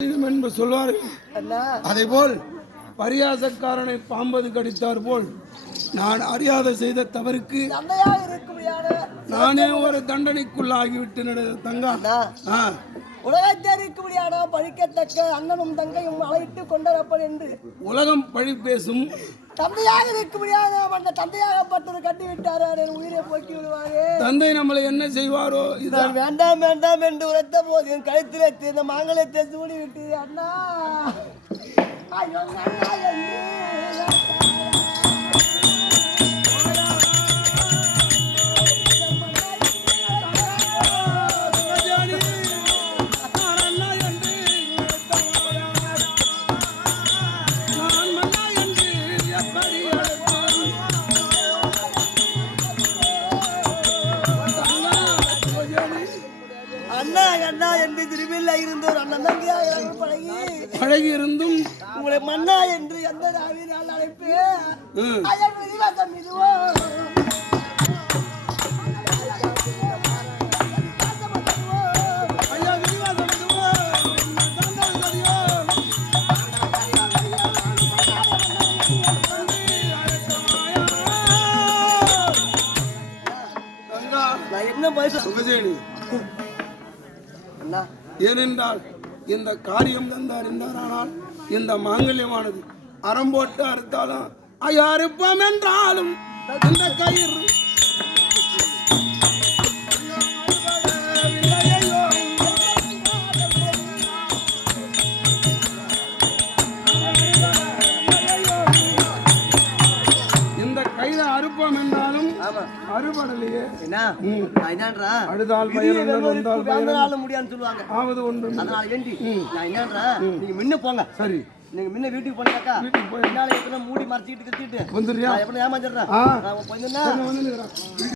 என்று சொல்வார்கள் அதே போல் பரியாசக்காரனை பாம்பது கடித்தார் போல் நான் அறியாத செய்த தவறுக்கு நானே ஒரு தண்டனைக்குள்ளாகிவிட்டேன் தங்கா. அண்ணா ஆ உலகத்தை இருக்கும்படியான பழிக்கத்தக்க அண்ணனும் தங்கையும் அழைத்து கொண்டரப்பன் என்று உலகம் பழி பேசும் தந்தையாக இருக்கும்படியான அந்த தந்தையாகப்பட்டது கட்டி விட்டாரா என் உயிரை போக்கி விடுவாரே. தந்தை நம்மளை என்ன செய்வாரோ இது நான் வேண்டாம் வேண்டாம் என்று உரைத்த போது என் கழுத்திலே இந்த மாங்கலத்தை சூடி விட்டு அண்ணா ஐயோ, அண்ணா அண்ணா என்று திரும்பியில் இருந்தோர் அண்ணன் தங்கையாக பழகி பழகி. இருந்தும் உங்களை மன்னா என்று எந்த நாவினால் அழைப்பேன். இதுவோ? என்ன பேச சுகசேனி ஏனென்றால் இந்த காரியம் தந்து அறிந்தாரானால் இந்த மாங்கல்யமானது அறம் போட்டு அறுத்தாலும் ஐயா அறுப்பம் என்றாலும் இந்த கயிறு. இந்த கயிறு அறுப்பம் என்றால் ஆமா. அறுபடலையே. என்ன? என்னன்றா? விதியை பயிர் வந்தால் நாள் முடியாதுன்னு சொல்லுவாங்க. ஆவது ஒன்று. அதனால நான் என்னன்றா? நீங்க முன்ன போங்க. சரி. நீங்க முன்ன வீட்டுக்கு போனாக்கா வீட்டுக்கு போய். எப்படின்னா மூடி மறைச்சிட்டு கத்திட்டு. எப்படி ஏமாந்துடுறேன். நான் கொஞ்சம்